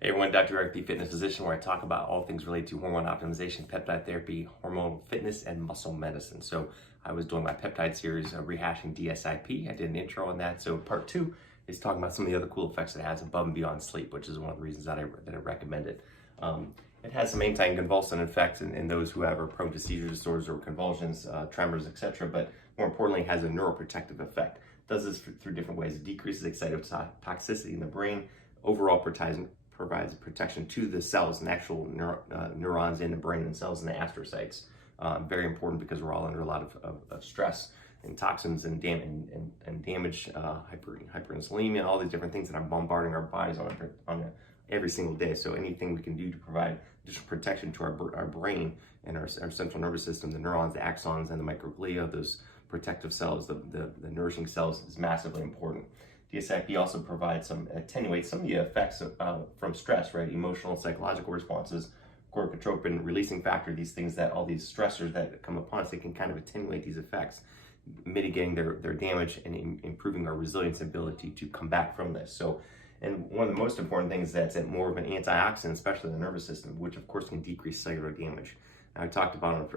Hey everyone, Dr. Eric, the fitness physician, where I talk about all things related to hormone optimization, peptide therapy, hormonal fitness, and muscle medicine. So I was doing my peptide series, rehashing DSIP. I did an intro on that. So part 2 is talking about some of the other cool effects it has above and beyond sleep, which is one of the reasons that I recommend it. It has some anti-convulsant effects in those who are prone to seizure disorders or convulsions, tremors, etc. But more importantly, it has a neuroprotective effect. It does this through different ways. It decreases excitotoxicity in the brain, overall provides protection to the cells and actual neurons in the brain themselves and the astrocytes. Very important because we're all under a lot of stress and toxins and damage, hyperinsulinemia, all these different things that are bombarding our bodies on every single day. So anything we can do to provide additional protection to our brain and our central nervous system, the neurons, the axons, and the microglia, those protective cells, the nourishing cells, is massively important. DSIP also attenuates some of the effects from stress, right? Emotional and psychological responses, corticotropin releasing factor, these things that all these stressors that come upon us, they can kind of attenuate these effects, mitigating their damage and improving our resilience and ability to come back from this. So, and one of the most important things is that it's more of an antioxidant, especially the nervous system, which of course can decrease cellular damage. Now, I talked about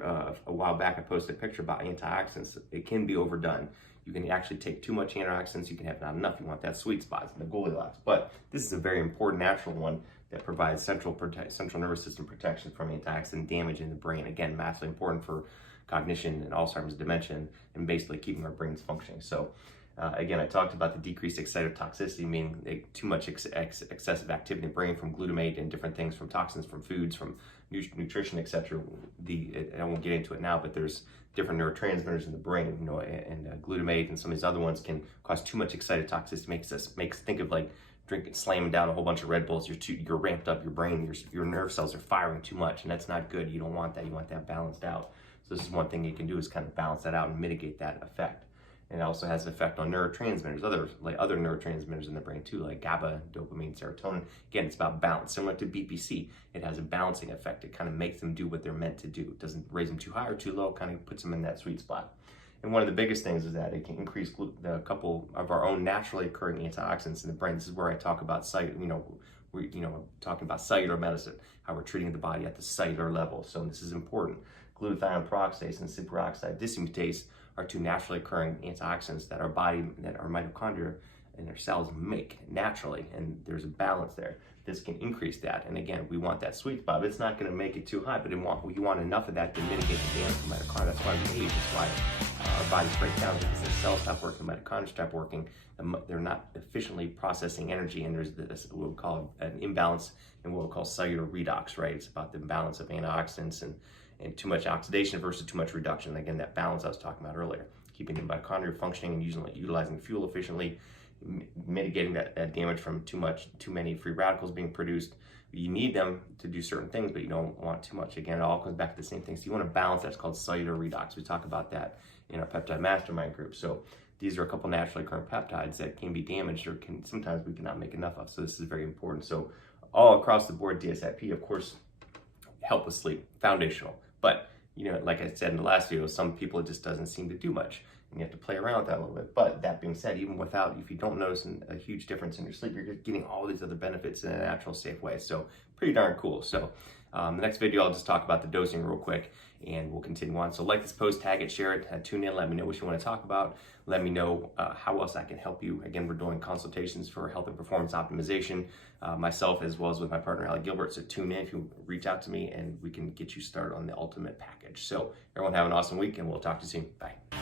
a while back, I posted a picture about antioxidants. It can be overdone. You can actually take too much antioxidants, you can have not enough. You want that sweet spot, the Goldilocks. But this is a very important natural one that provides central nervous system protection from antioxidant damage in the brain. Again, massively important for cognition and Alzheimer's, dementia, and basically keeping our brains functioning. So again, I talked about the decreased excitotoxicity, meaning too much excessive activity in the brain from glutamate and different things, from toxins, from foods, from nutrition, etc. I won't get into it now, but there's different neurotransmitters in the brain, and glutamate and some of these other ones can cause too much excitotoxicity. Makes us think of like slamming down a whole bunch of Red Bulls. You're ramped up, your brain, your nerve cells are firing too much, and that's not good. You don't want that. You want that balanced out. So this is one thing you can do, is kind of balance that out and mitigate that effect. And it also has an effect on neurotransmitters, other neurotransmitters in the brain too, like GABA, dopamine, serotonin. Again, it's about balance. Similar to BPC, it has a balancing effect. It kind of makes them do what they're meant to do. It doesn't raise them too high or too low, kind of puts them in that sweet spot. And one of the biggest things is that it can increase a couple of our own naturally occurring antioxidants in the brain. This is where I talk about talking about cellular medicine, how we're treating the body at the cellular level. So this is important. Glutathione peroxidase and superoxide dismutase are two naturally occurring antioxidants that our mitochondria and our cells make naturally, and there's a balance there. This can increase that, and again, we want that sweet spot. It's not going to make it too high, but you want enough of that to mitigate the damage to the mitochondria. That's why we age. That's why our bodies break down, because the cells stop working, the mitochondria stop working. They're not efficiently processing energy, and there's this what we call an imbalance in what we call cellular redox, right? It's about the balance of antioxidants and too much oxidation versus too much reduction. Again, that balance I was talking about earlier, keeping the mitochondria functioning and utilizing fuel efficiently, mitigating that damage from too many free radicals being produced. You need them to do certain things, but you don't want too much. Again, it all comes back to the same thing. So you want to balance. That's called cellular redox. We talk about that in our peptide mastermind group. So these are a couple naturally occurring peptides that can be damaged, or sometimes we cannot make enough of. So this is very important. So all across the board, DSIP, of course, help with sleep, foundational. But like I said in the last video, some people it just doesn't seem to do much, and you have to play around with that a little bit. But that being said, even if you don't notice a huge difference in your sleep, you're getting all these other benefits in a natural, safe way. So pretty darn cool. So the next video, I'll just talk about the dosing real quick, and we'll continue on. So like this post, tag it, share it, tune in, let me know what you want to talk about. Let me know how else I can help you. Again, we're doing consultations for health and performance optimization, myself as well as with my partner, Allie Gilbert. So tune in if you reach out to me, and we can get you started on the ultimate package. So everyone have an awesome week, and we'll talk to you soon. Bye.